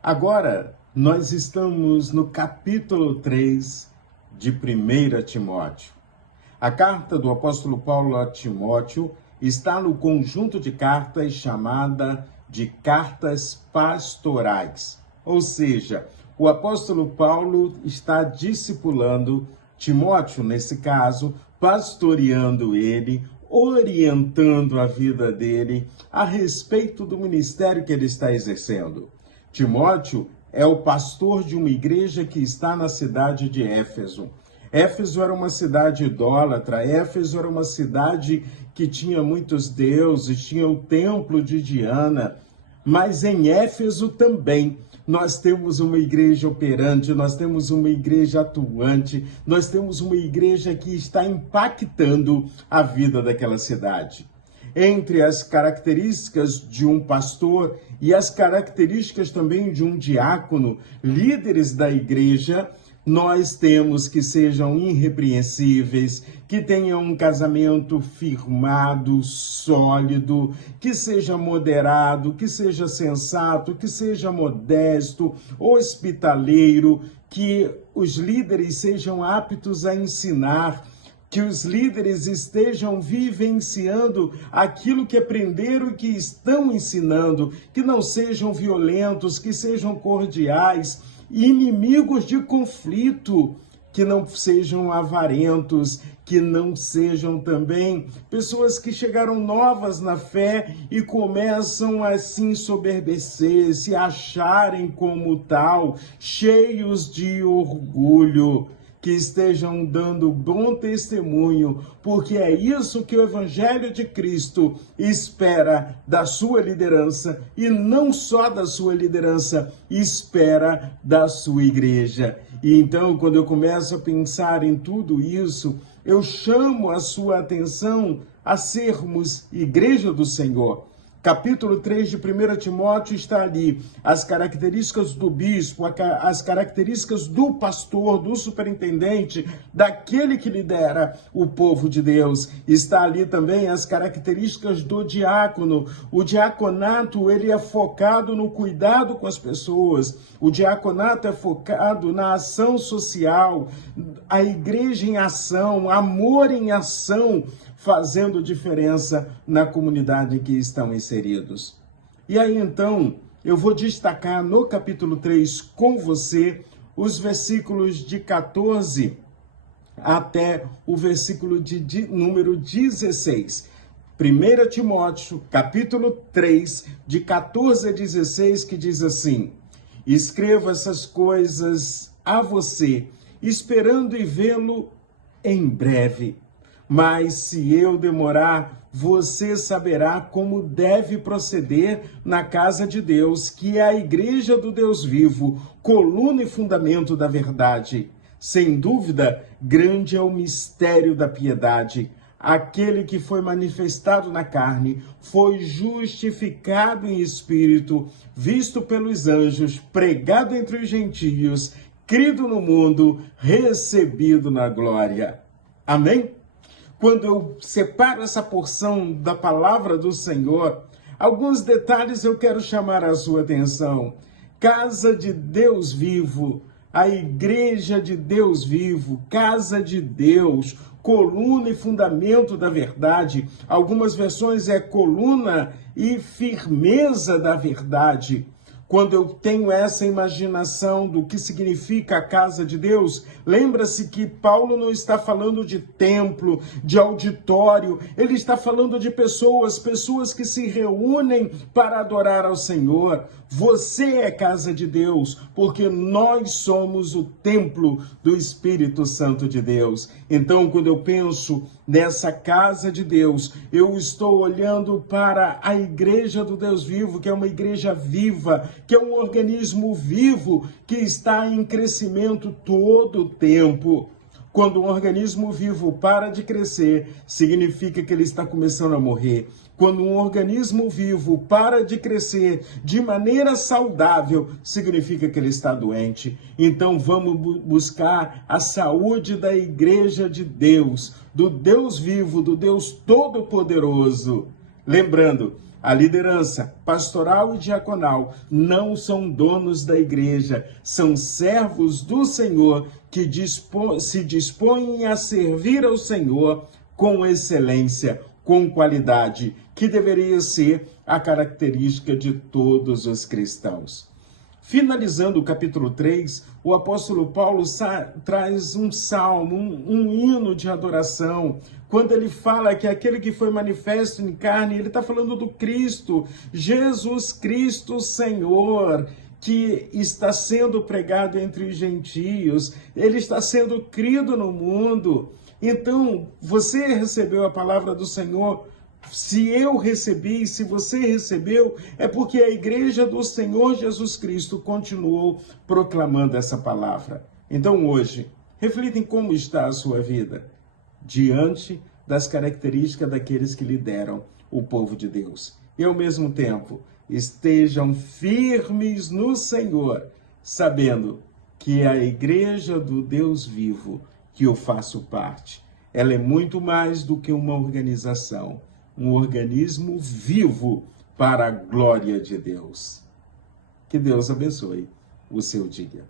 Agora, nós estamos no capítulo 3 de 1 Timóteo. A carta do apóstolo Paulo a Timóteo está no conjunto de cartas chamada de cartas pastorais. Ou seja, o apóstolo Paulo está discipulando Timóteo, nesse caso, pastoreando ele, orientando a vida dele a respeito do ministério que ele está exercendo. Timóteo é o pastor de uma igreja que está na cidade de Éfeso. Éfeso era uma cidade idólatra, Éfeso era uma cidade que tinha muitos deuses, tinha o templo de Diana, mas em Éfeso também nós temos uma igreja operante, nós temos uma igreja atuante, nós temos uma igreja que está impactando a vida daquela cidade. Entre as características de um pastor e as características também de um diácono, líderes da igreja, nós temos que sejam irrepreensíveis, que tenham um casamento firmado, sólido, que seja moderado, que seja sensato, que seja modesto, hospitaleiro, que os líderes sejam aptos a ensinar, que os líderes estejam vivenciando aquilo que aprenderam e que estão ensinando, que não sejam violentos, que sejam cordiais, inimigos de conflito, que não sejam avarentos, que não sejam também pessoas que chegaram novas na fé e começam a se ensoberbecer, se acharem como tal, cheios de orgulho, que estejam dando bom testemunho, porque é isso que o Evangelho de Cristo espera da sua liderança, e não só da sua liderança, espera da sua igreja. E então, quando eu começo a pensar em tudo isso, eu chamo a sua atenção a sermos igreja do Senhor. Capítulo 3 de 1 Timóteo está ali, as características do bispo, as características do pastor, do superintendente, daquele que lidera o povo de Deus. Está ali também as características do diácono. O diaconato, ele é focado no cuidado com as pessoas. O diaconato é focado na ação social, a igreja em ação, amor em ação, fazendo diferença na comunidade em que estão inseridos. E aí, então, eu vou destacar no capítulo 3 com você os versículos de 14 até o versículo de número 16. 1 Timóteo, capítulo 3, de 14 a 16, que diz assim: escreva essas coisas a você, esperando e vê-lo em breve. Mas se eu demorar, você saberá como deve proceder na casa de Deus, que é a igreja do Deus vivo, coluna e fundamento da verdade. Sem dúvida, grande é o mistério da piedade. Aquele que foi manifestado na carne, foi justificado em espírito, visto pelos anjos, pregado entre os gentios, crido no mundo, recebido na glória. Amém? Quando eu separo essa porção da palavra do Senhor, alguns detalhes eu quero chamar a sua atenção. Casa de Deus vivo, a igreja de Deus vivo, casa de Deus, coluna e fundamento da verdade. Algumas versões é coluna e firmeza da verdade. Quando eu tenho essa imaginação do que significa a casa de Deus, lembra-se que Paulo não está falando de templo, de auditório, ele está falando de pessoas que se reúnem para adorar ao Senhor. Você é casa de Deus, porque nós somos o templo do Espírito Santo de Deus. Então, quando eu penso nessa casa de Deus, eu estou olhando para a igreja do Deus vivo, que é uma igreja viva, que é um organismo vivo, que está em crescimento todo o tempo. Quando um organismo vivo para de crescer, significa que ele está começando a morrer. Quando um organismo vivo para de crescer de maneira saudável, significa que ele está doente. Então vamos buscar a saúde da igreja de Deus, do Deus vivo, do Deus todo-poderoso. Lembrando, a liderança pastoral e diaconal não são donos da igreja, são servos do Senhor que se dispõem a servir ao Senhor com excelência, com qualidade, que deveria ser a característica de todos os cristãos. Finalizando o capítulo 3, o apóstolo Paulo traz um salmo, um hino de adoração, quando ele fala que aquele que foi manifesto em carne, ele está falando do Cristo, Jesus Cristo Senhor, que está sendo pregado entre os gentios, ele está sendo crido no mundo. Então, você recebeu a palavra do Senhor. Se eu recebi, se você recebeu, é porque a igreja do Senhor Jesus Cristo continuou proclamando essa palavra. Então hoje, reflita em como está a sua vida, diante das características daqueles que lideram o povo de Deus. E ao mesmo tempo, estejam firmes no Senhor, sabendo que a igreja do Deus vivo, que eu faço parte, ela é muito mais do que uma organização, um organismo vivo para a glória de Deus. Que Deus abençoe o seu dia.